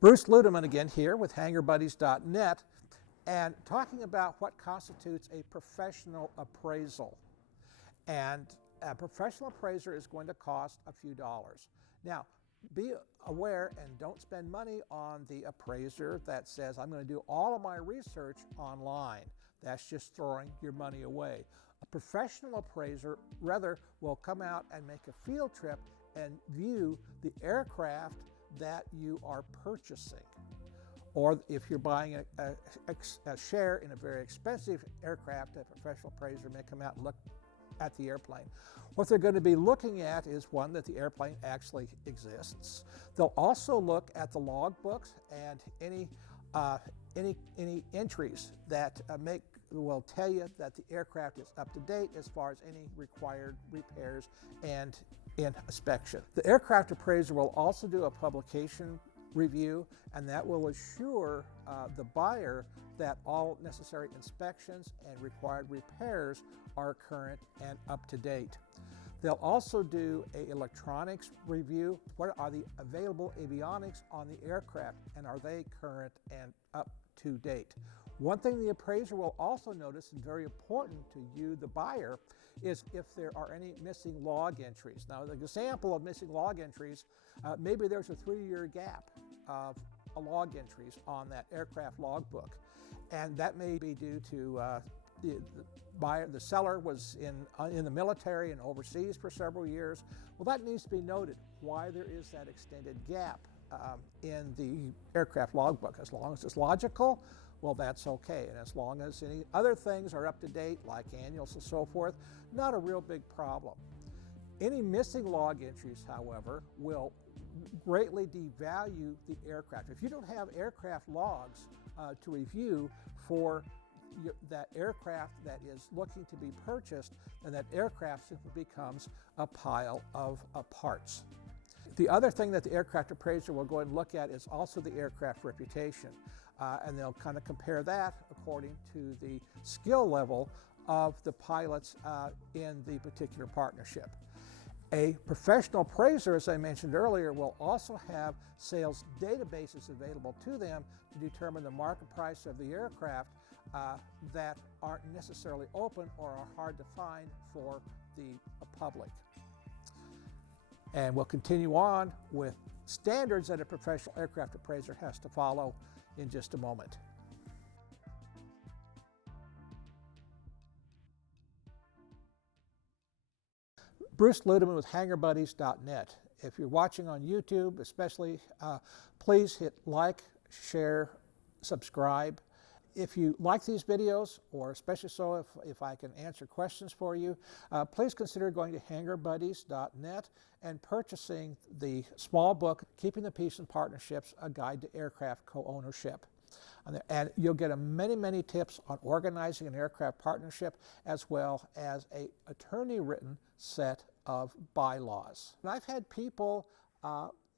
Bruce Ludeman again here with HangarBuddies.net, and talking about what constitutes a professional appraisal. And a professional appraiser is going to cost a few dollars. Now, be aware and don't spend money on the appraiser that says, I'm going to do all of my research online. That's just throwing your money away. A professional appraiser rather will come out and make a field trip and view the aircraft that you are purchasing. Or if you're buying a share in a very expensive aircraft, a professional appraiser may come out and look at the airplane. What they're going to be looking at is one, that the airplane actually exists. They'll also look at the log books and any entries that will tell you that the aircraft is up to date as far as any required repairs and inspection. The aircraft appraiser will also do a publication review, and that will assure the buyer that all necessary inspections and required repairs are current and up to date. They'll also do an electronics review. What are the available avionics on the aircraft, and are they current and up to date? One thing the appraiser will also notice, and very important to you, the buyer, is if there are any missing log entries. Now, the example of missing log entries, maybe there's a 3-year gap of log entries on that aircraft logbook, and that may be due to the seller was in the military and overseas for several years. Well, that needs to be noted, why there is that extended gap in the aircraft logbook. As long as it's logical, well, that's okay. And as long as any other things are up to date, like annuals and so forth, not a real big problem. Any missing log entries, however, will greatly devalue the aircraft. If you don't have aircraft logs to review for that aircraft that is looking to be purchased, then that aircraft simply becomes a pile of parts. The other thing that the aircraft appraiser will go and look at is also the aircraft reputation. And they'll kind of compare that according to the skill level of the pilots in the particular partnership. A professional appraiser, as I mentioned earlier, will also have sales databases available to them to determine the market price of the aircraft that aren't necessarily open or are hard to find for the public. And we'll continue on with standards that a professional aircraft appraiser has to follow in just a moment. Bruce Ludeman with HangarBuddies.net. If you're watching on YouTube, especially, please hit like, share, subscribe. If you like these videos, or especially so if I can answer questions for you, please consider going to HangarBuddies.net and purchasing the small book, Keeping the Peace in Partnerships, A Guide to Aircraft Co-Ownership. And you'll get many tips on organizing an aircraft partnership, as well as an attorney-written set of bylaws. And I've had people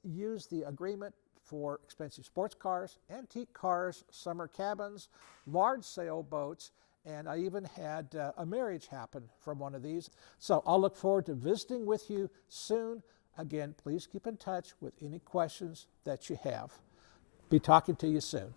use the agreement for expensive sports cars, antique cars, summer cabins, large sailboats, and I even had a marriage happen from one of these. So I'll look forward to visiting with you soon. Again, please keep in touch with any questions that you have. Be talking to you soon.